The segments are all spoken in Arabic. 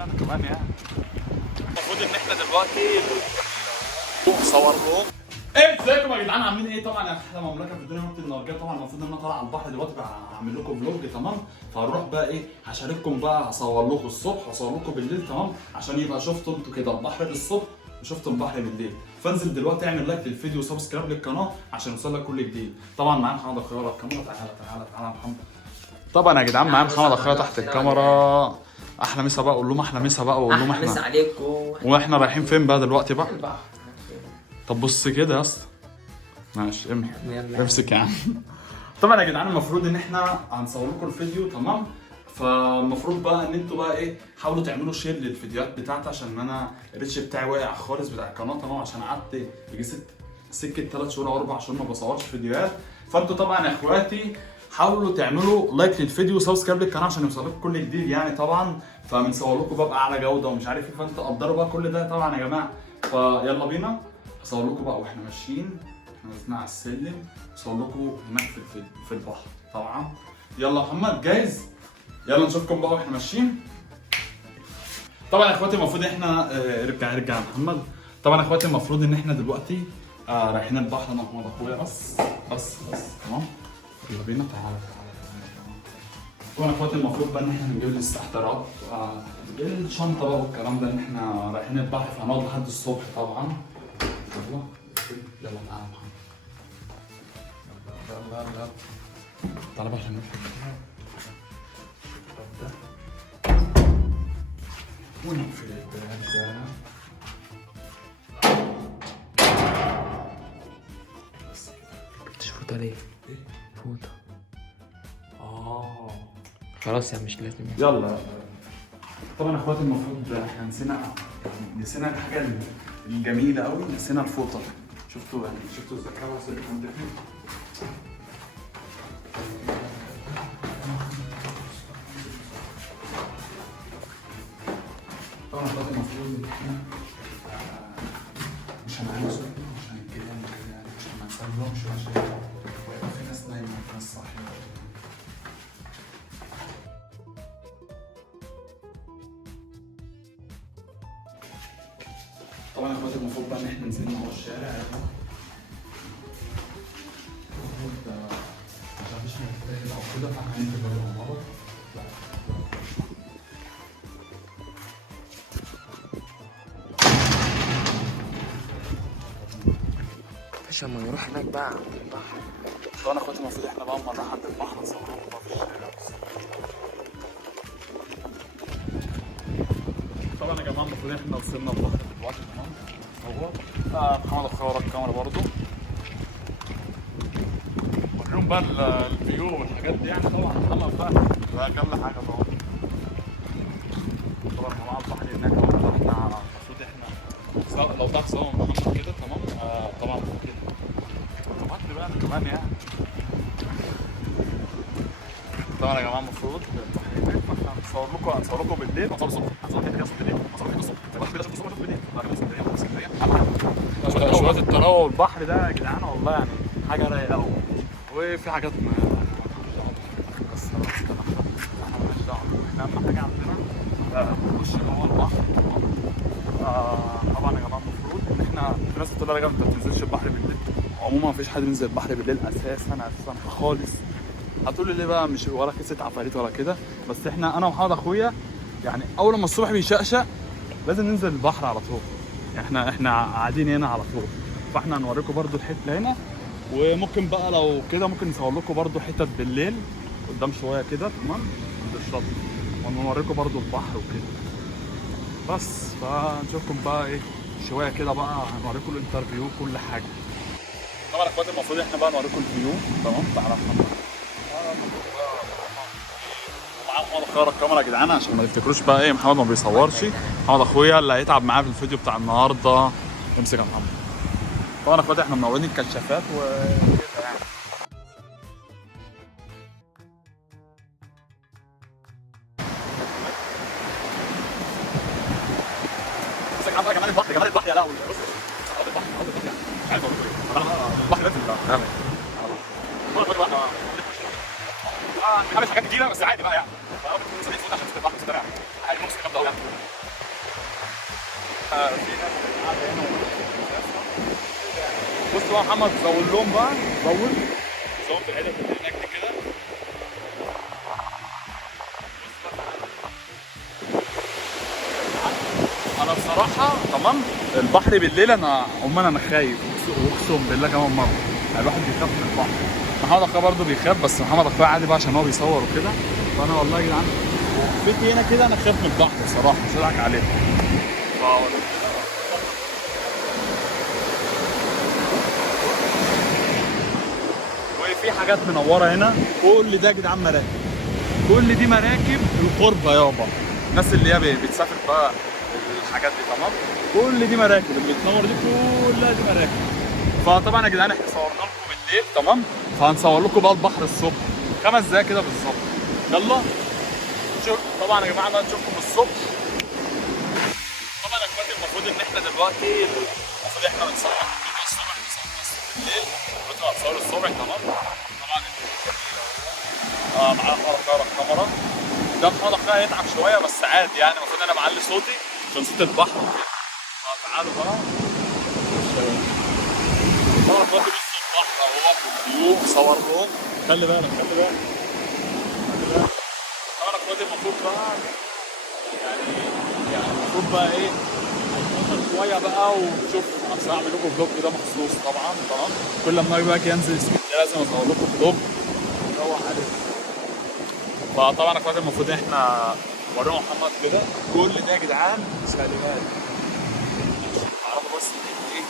بقى انا كمان يعني. المفروض ان احنا دلوقتي صور لهم. ازيكم يا جدعان عاملين ايه؟ طبعا احلى مملكه في الدنيا نقطه النرجات. طبعا المفروض ان انا طالع على البحر دلوقتي هعمل لكم فلوج تمام. فهنروح بقى ايه، هشارككم بقى، هصور لكم الصبح وهصور لكم بالليل تمام، عشان يبقى شفتوا انتوا كده البحر الصبح وشفتوا البحر بالليل. فانزل دلوقتي اعمل لايك للفيديو وسبسكرايب للقناه عشان يوصلك كل جديد. طبعا معايا محمد اخويا ورا الكاميرا. تعالى يا محمد. طبعا يا جدعان معايا محمد اخويا تحت الكاميرا. احلى مسا بقى، قول لهم احلى مسا بقى، وقول لهم احلى مسا عليكم. واحنا رايحين فين بقى دلوقتي بقى؟ البحر. طب بص كده يا اسطى، ماشي امسك يا عم. طبعا يا جدعان المفروض ان احنا هنصور لكم الفيديو تمام. فالمفروض بقى ان انتوا بقى ايه، حاولوا تعملوا شير للفيديوهات بتاعتي عشان انا الريتش بتاعي واقع خالص بتاع القناه تمام، عشان قعدت يجي سكه 3 شهور او 4 شهور ما بصورش فيديوهات. فانتوا طبعا يا اخواتي حاولوا تعملوا لايك للفيديو وسبسكرايب للقناه عشان يوصلكم كل جديد يعني طبعا. فبنصور لكم بقى باعلى جوده ومش عارف ايه، فانتوا قدروا بقى كل ده طبعا يا جماعه. فيلا بينا هصور لكم بقى واحنا ماشيين، احنا نازلين على السلم، هصور لكم هناك في البحر طبعا. يلا محمد جاهز؟ يلا نشوفكم بقى واحنا ماشيين. طبعا يا اخواتي المفروض احنا ارجع يا محمد. طبعا يا اخواتي المفروض ان احنا دلوقتي رايحين البحر انا ومحمد اخويا. بس تمام. يلا بينا. تعالى. طبعا يا اخواتي المفروض بقى ان احنا نجيب الاستحضارات، الشنطه بقى والكلام ده، ان احنا رايحين البحر فهنقعد لحد الصبح طبعا. يلا تعالى يا محمد. يلا تعالى بقى عشان نلحق ونقفل الباب ده. بس كده. مش فوطة ليه؟ ايه؟ فوطة. خلاص يعني مش لازم يعني. يلا. طبعا يا اخواتي المفروض احنا نسينا الحاجة الجميلة قوي، نسينا الفوطة. شفتوا الذكاء اللي كان ده؟ طبعا اخواتي المفروض احنا مش هنعمل صوت عشان الجيران كده يعني، عشان ما نسلمش، عشان ويبقى في ناس نايمة وفي ناس صاحية. طبعا يا اخواتي المفروض بقى ان احنا نزلنا على الشارع المفروض عشان مفيش مكان او كده، فاحنا هننزل بره العمارة. عشان ما نروح هناك بقى عند البحر. طبعا يا اخواتي المفروض احنا بقى اما نروح عند البحر نصور بقى في الشارع. طبعا يا جماعه المفروض احنا وصلنا البحر دلوقتي تمام. هو محمد اخويا ورا الكاميرا برضه. وريهم بقى الفيو والحاجات دي يعني. طبعا خلاص بقى كل حاجه طبعا. طبعا مع البحر هناك اهو. احنا المفروض احنا لو تعرف سوا محمد كده تمام. طبعا كده طبعا بقى انا كمان يعني. طبعا يا جماعه المفروض البحر هناك، فاحنا هنصور لكم بالليل ونصور الصبح. هنصور كده بالليل ونصور كده الصبح. البحر كده شفتوا بالليل. شوية التراوة والبحر ده يا جدعان والله يعني حاجة رايقة قوي. وفي حاجات بس خلاص كده احنا مالناش دعوة. احنا أهم حاجة عندنا نخش جوه البحر. طبعا يا جماعة المفروض إن احنا في ناس بتقول لي أنت ما بتنزلش البحر بالليل. عموما مفيش حد بينزل البحر بالليل أساسا خالص. هتقول لي ليه بقى؟ مش ولا قصة عفاريت ولا كده، بس احنا أنا ومحمد أخويا يعني أول ما الصبح بيشقشق لازم ننزل البحر على طول. احنا قاعدين هنا على طول. فاحنا هنوريكم برضو الحته هنا، وممكن بقى لو كده ممكن نصور لكم برضو حتت بالليل قدام شويه كده تمام عند الشط، ونوريكم برضو البحر وكده. بس فنشوفكم بقى ايه شويه كده بقى، هنوريكم الانترفيو كل حاجه. طبعا يا اخواتي المفروض احنا بقى نوريكم الفيو تمام. تعالى محمد. ومعاه محمد اخويا الكاميرا يا جدعان عشان ما تفتكروش بقى ايه محمد ما بيصورش. محمد اخويا اللي هيتعب معاه في الفيديو بتاع النهارده. امسك يا محمد. طبعا يا اخواتي احنا منورين الكشافات وكده يعني. امسك يا جمال البحر، جمال البحر يا لهوي. بص البحر يعني مش عارف اقول ايه. البحر لازم تمام. عامل حاجات كتيره بس عادي بقى يعني. عشان البحر مستريح. في ناس قاعده هنا. بص بقى محمد، زول لهم بقى، زول في الحتت اللي هناك دي كده. انا بصراحه تمام البحر بالليل انا انا خايف، اقسم بالله كمان مره. يعني الواحد بيخاف من البحر. محمد اخويا برضه بيخاف، بس محمد اخويا عادي بقى عشان هو بيصور وكده. فانا والله يا جدعان بيتي هنا كده انا خايف من البحر بصراحه، مش هضحك عليك. وفي حاجات منوره هنا، كل ده يا جدعان مراكب. كل دي مراكب القربه يابا. الناس اللي هي بتسافر بقى الحاجات دي تمام. كل دي مراكب اللي بتنور دي كلها دي مراكب. فطبعا يا جدعان احنا صورنا لكم بالليل تمام، فهنصور لكم بقى البحر الصبح 5 دقايق كده بالظبط. يلا طبعا يا جماعه بقى نشوفكم الصبح. طبعا يا اخواتي المفروض ان احنا دلوقتي المفروض احنا بنصور فيديو الصبح، بنصور بالليل، دلوقتي هنصور الصبح تمام. طبعا معانا محمد اخويا الكاميرا. ده محمد اخويا هيتعب شويه بس عادي يعني، المفروض انا معلي صوتي عشان صوت البحر وكده. فتعالوا بقى طبعا اخواتي بصوا البحر اهو فيو صور لهم. خلي بالك طبعا اخواتي المفروض بقى يعني المفروض بقى ايه هنتبسط شويه بقى ونشوف. اصل هعمل لكم فلوج ده مخصوص طبعا تمام. كل ما اجي بقى ينزل اسكندريه لازم اصور لكم فلوج نروح عليه. فطبعا اخواتي المفروض احنا ورينا محمد كده كل ده يا جدعان شاليهات. تعرفوا بس ايه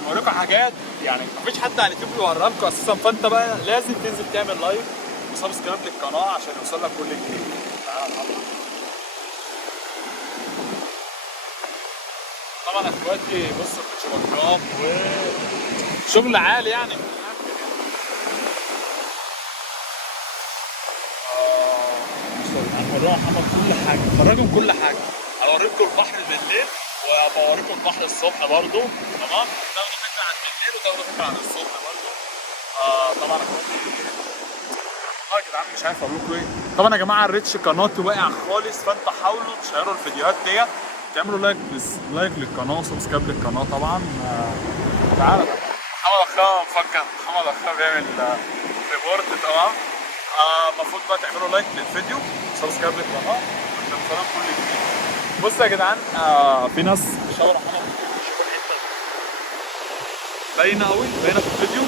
بنوريكم حاجات يعني مفيش حد على اليوتيوب بيوريها لكم اساسا. فانت بقى لازم تنزل تعمل لايك وسبسكرايب للقناه عشان يوصل لك كل جديد. تعالى محمد. طبعا اخواتي بصوا الكوتشيبكات وشغل عالي يعني. هنوريهم محمد كل حاجه، هنفرجهم كل حاجه. هوريكم البحر بالليل وبوريكم البحر الصبح برضه تمام. تاخدوا فكره عن بالليل وتاخدوا فكره عن الصبح برضه. طبعا اخواتي والله يا جدعان مش عارف اقول لكم ايه. طبعا يا جماعه الريتش قناتي واقع خالص، فانتوا حاولوا تشيروا الفيديوهات ديت، تعملوا لايك للقناه وسبسكرايب للقناه طبعا. تعالى بقى محمد اخويا مفكر، محمد اخويا بيعمل ريبورت تمام. المفروض بقى تعملوا لايك للفيديو وسبسكرايب للقناه عشان توصلوا كل جديد. بصوا يا جدعان في ناس ان شاء الله محمد شوفوا الحته باينه قوي باينه في الفيديو.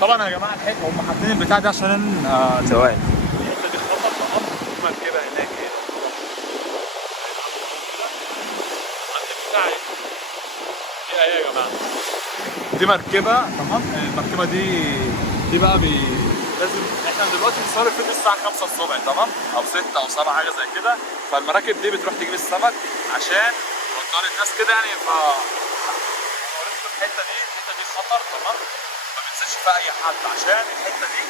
طبعا يا جماعه الحته هم حاطين البتاع ده عشان ثواني الحته دي خطر تمام. في مركبه هناك ايه يا جماعه دي مركبه تمام. المركبه دي بقى لازم احنا دلوقتي بنصور الفيديو الساعه 5 الصبح تمام او 6 او 7 حاجه زي كده. فالمراكب دي بتروح تجيب السمك عشان توصل الناس كده يعني. الحته دي خطر تمام، ما بننزلش فيها اي حد عشان الحته دي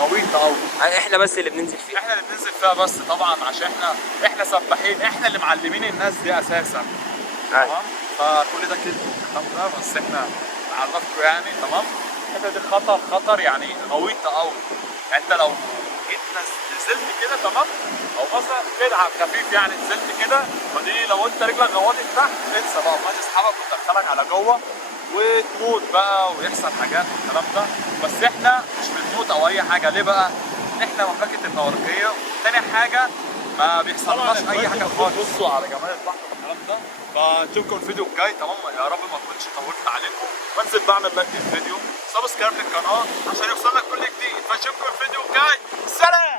غويطه قوي. احنا بس اللي بننزل فيها، احنا اللي بننزل فيها بس طبعا عشان احنا سباحين، احنا اللي معلمين الناس دي اساسا تمام. فكل ده كده الكلام ده بس احنا نعرفكم يعني تمام. الحته دي خطر يعني غويطه قوي. يعني انت لو جيت نزلت كده تمام او مثلا كده على خفيف يعني نزلت كده، فدي لو انت رجلك غوطت تحت انسى بقى، ما تسحبك وتدخلك على جوه وتموت بقى ويحصل حاجات والكلام ده. بس احنا مش بنموت او اي حاجه. ليه بقى؟ احنا مملكه النورجيه. تاني حاجه ما بيحصلناش اي حاجه خالص. بصوا على جمال البحر والكلام ده. فنشوفكم الفيديو الجاي تمام. يا رب ما اكونش طولت عليكم. بنزل بعمل لايك للفيديو، سبسكرايب للقناه عشان يوصل لك كل جديد. فنشوفكم الفيديو الجاي. سلام.